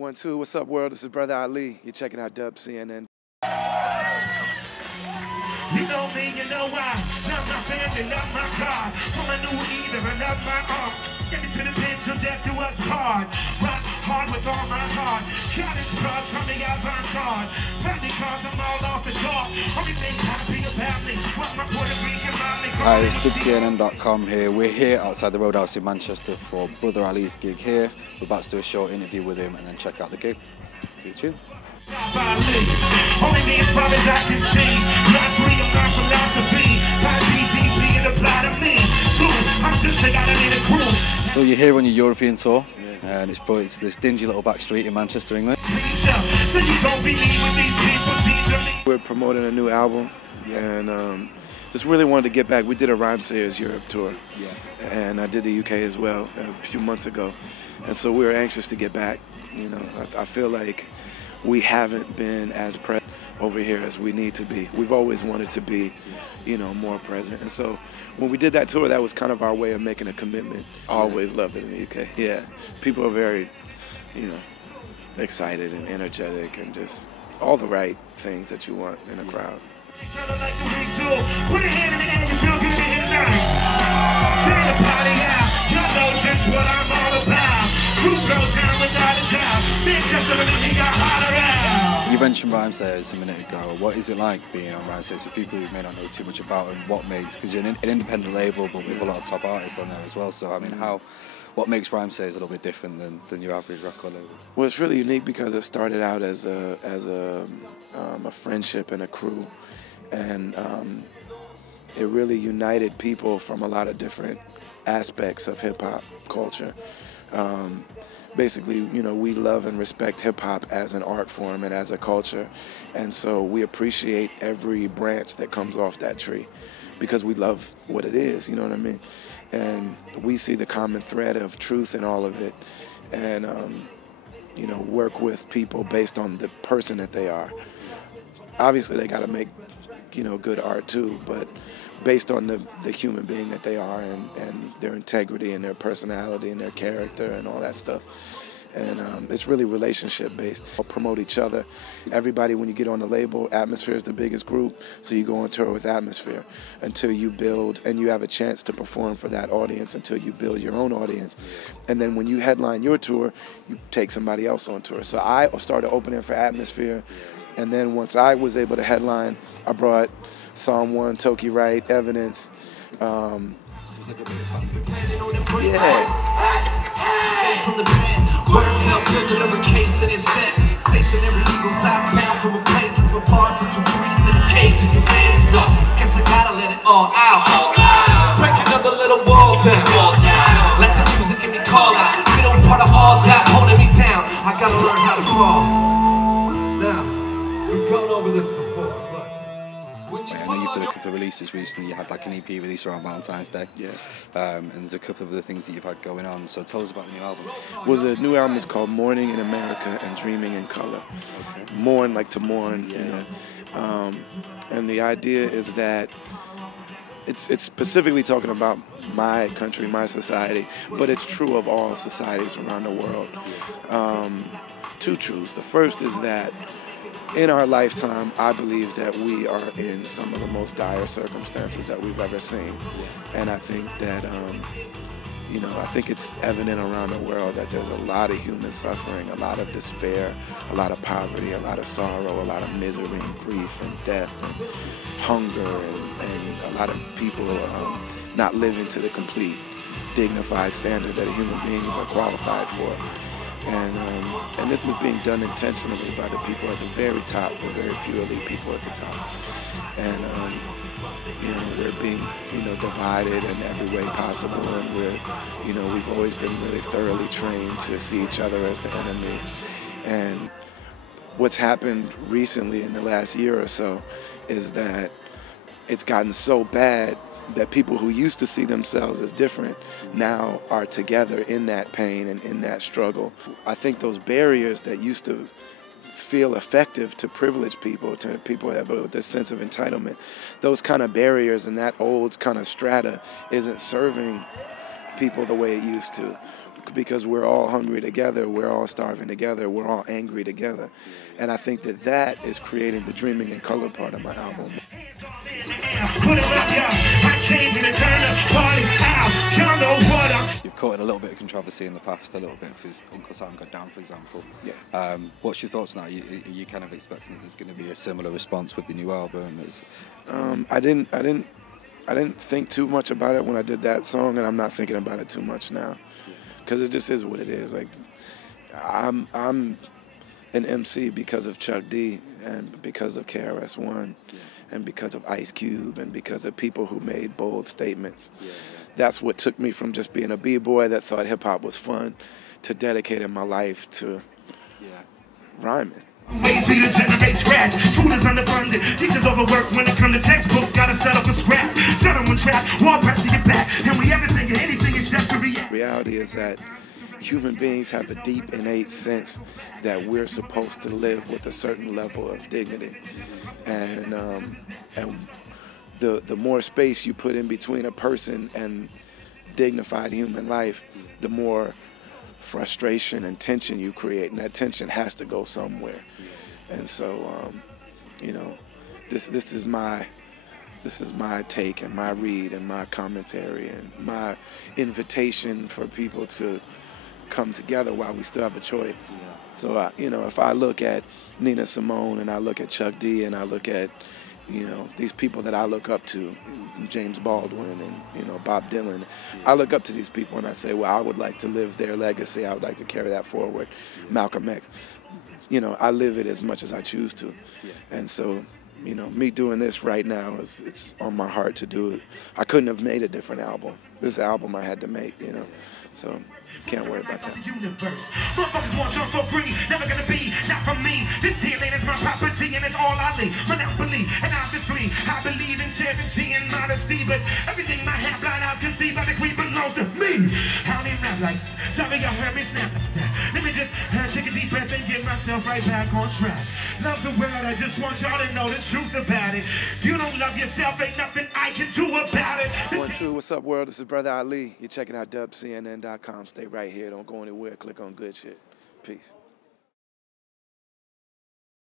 1, 2, what's up, world? This is Brother Ali. You're checking out DubCNN. You know me, you know why. Love my family, love my God. From a new either, I love my arm. Get me to the pit till death do us part. Rock hard with all my heart. College bros from the avant-garde. Probably cause I'm all off the chart. Only thing happy about me was my Puerto Rican mommy. Hi, it's DubCNN.com here. We're here outside the Roadhouse in Manchester for Brother Ali's gig here. We're about to do a short interview with him and then check out the gig. See you soon. Only me as far as I can see. Not free of my philosophy. My BTP and apply to me. So I'm just I gotta need a crew. So you're here on your European tour, and it's this dingy little back street in Manchester, England. So you don't believe with these people teaching me. We're promoting a new album, and just really wanted to get back. We did a Rhymesayers Europe tour, and I did the UK as well a few months ago, and so we were anxious to get back. You know, I feel like we haven't been as present over here as we need to be. We've always wanted to be, you know, more present. And so when we did that tour, that was kind of our way of making a commitment. Always loved it in the UK. Yeah, people are very, you know, excited and energetic and just all the right things that you want in a crowd. Put a hand in the air, you feel good in the night. Turn the party out, you know just what I'm all about. Crew go down without a doubt. Manchester, he got hotter out. You mentioned Rhymesayers a minute ago. What is it like being on Rhymesayers for people who may not know too much about and what makes, because you're an independent label but with a lot of top artists on there as well, so I mean what makes Rhymesayers a little bit different than your average record label? Well, it's really unique because it started out as a friendship and a crew, and it really united people from a lot of different aspects of hip-hop culture. Basically, you know, we love and respect hip-hop as an art form and as a culture, and so we appreciate every branch that comes off that tree because we love what it is, you know what I mean? And we see the common thread of truth in all of it, and you know, work with people based on the person that they are. Obviously, they got to make, you know, good art too, but based on the human being that they are and their integrity and their personality and their character and all that stuff. And it's really relationship based. We'll promote each other. Everybody, when you get on the label, Atmosphere is the biggest group, so you go on tour with Atmosphere until you build, and you have a chance to perform for that audience until you build your own audience. And then when you headline your tour, you take somebody else on tour. So I started opening for Atmosphere, and then once I was able to headline, I brought Psalm 1, Toki Wright, Evidence. Words held prisoner encased in his head. Stationary eagle size bound from a place where parts that you freeze in a cage and your hands up. Guess I gotta let it all out. Break another little wall down. Let the music give me call out. You don't part of all that holding me down. I gotta learn how to fall. Now, we've gone over this before, but when you I know you've done a couple of releases recently. You had like an EP release around Valentine's Day. Yeah. And there's a couple of other things that you've had going on. So tell us about the new album. Well, the new album is called Mourning in America and Dreaming in Color. Okay. Mourn, like to mourn, you know. And the idea is that it's specifically talking about my country, my society, but it's true of all societies around the world. Two truths. The first is that in our lifetime, I believe that we are in some of the most dire circumstances that we've ever seen. And I think that, you know, I think it's evident around the world that there's a lot of human suffering, a lot of despair, a lot of poverty, a lot of sorrow, a lot of misery and grief and death and hunger, and a lot of people not living to the complete dignified standard that human beings are qualified for. And this is being done intentionally by the people at the very top, the very few elite people at the top. And you know, we're being, you know, divided in every way possible, and you know, we've always been really thoroughly trained to see each other as the enemies. And what's happened recently in the last year or so is that it's gotten so bad that people who used to see themselves as different now are together in that pain and in that struggle. I think those barriers that used to feel effective to privileged people, to people that have this sense of entitlement, those kind of barriers and that old kind of strata isn't serving people the way it used to. because we're all hungry together, we're all starving together, we're all angry together. And I think that that is creating the dreaming in color part of my album. You've caught in a little bit of controversy in the past, a little bit for his Uncle Sam Got Down, for example. Yeah. What's your thoughts now? Are you kind of expecting that there's going to be a similar response with the new album? I didn't think too much about it when I did that song, and I'm not thinking about it too much now, because it just is what it is. Like, I'm an MC because of Chuck D, and because of KRS-One, and because of Ice Cube, and because of people who made bold statements. That's what took me from just being a b-boy that thought hip-hop was fun to dedicating my life to rhyming. Ways we to generate scratch. School is underfunded. Teachers overwork when it comes to textbooks. Gotta set up a scrap. Set them on trap. Wall press to get back. And we everything and anything except to react. Reality is that human beings have a deep innate sense that we're supposed to live with a certain level of dignity. And the more space you put in between a person and dignified human life, the more frustration and tension you create, and that tension has to go somewhere. And so, you know, this is my take and my read and my commentary and my invitation for people to come together while we still have a choice. So, you know, if I look at Nina Simone and I look at Chuck D and I look at, you know, these people that I look up to, James Baldwin and, you know, Bob Dylan, I look up to these people and I say, well, I would like to live their legacy. I would like to carry that forward. Malcolm X. You know, I live it as much as I choose to. And so, you know, me doing this right now, it's on my heart to do it. I couldn't have made a different album. This album I had to make, you know. So, can't worry about that. Motherfuckers want something for free, never gonna be, not from me. This here lane is my property and it's all I leave. Monopoly, and obviously I believe in charity and modesty, but everything my half-blind eyes can see by the queen belongs to me. I don't even rap like, sorry you heard me snap. Let me just take a deep breath and get myself right back on track. Love the world, I just want y'all to know the truth about it. If you don't love yourself, ain't nothing I can do about it. 1, 2, what's up, world? This is Brother Ali. You're checking out DubCNN.com. Stay right here. Don't go anywhere. Click on good shit. Peace.